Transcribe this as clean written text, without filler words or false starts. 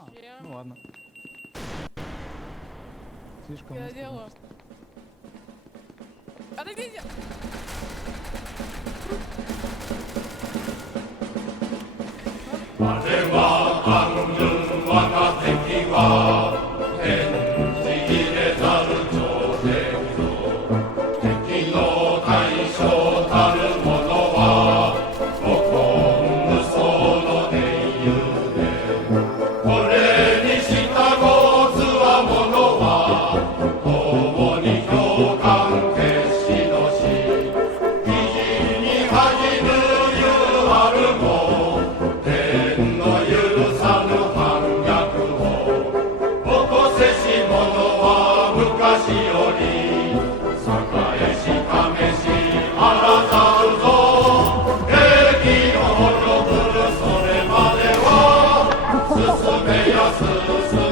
вообще. Ну ладно. Слишком Я быстро. делаю. Отойдите!昔より栄し試しあらざるぞ駅のよぶるそれまでは進めや進め